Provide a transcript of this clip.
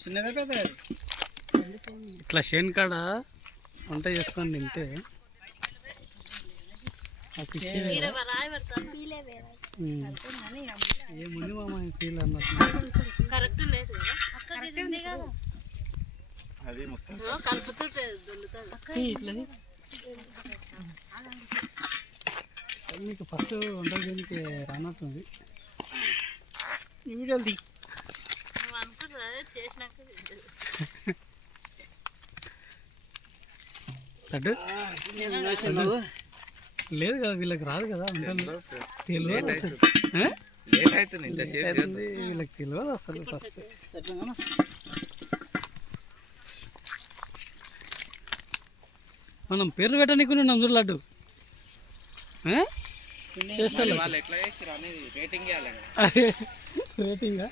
చిన్నదే ఇట్లా చేను కాడ వంట చేసుకొని తింటే. ఏముంది మామ ఫీల్ అన్నట్టు. కరెక్ట్ లేదు కదా? అది మొత్తం. ఓ, కలుపుతుంటే దొల్లుతుంది ఇట్లా మీకు ఫస్ట్ వంట చేయడానికి రానట్టుంది. ఈ వీడియోలు లేదు కదా వీళ్ళకి రాదు కదా తెలియదు అసలు. వీళ్ళకి తెలియదు అసలు ఫస్ట్ మనం పేర్లు పెట్టనీకు ఉన్నాం చూడు లడ్డు. ఆ? చేస్తాను వాళ్ళు ఎట్లా చేసిరు అనేది రేటింగ్ రేటింగా